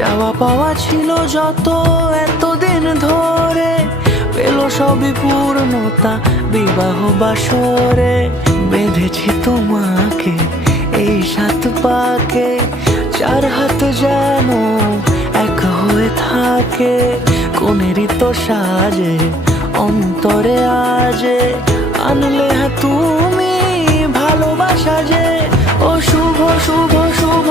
চাওয়া পাওয়া ছিল যত এতদিন ধরে, পেল সবই পূর্ণতা বিবাহ বাসরে। বেঁধেছি তোমাকে এই 7 পাকে, 4 হাত যেন এক হয়ে থাকে। কোনেরই তো সাজে অন্তরে আজে, আনলে হ্যাঁ তুমি ভালোবাসা যে। ও শুভ শুভ শুভ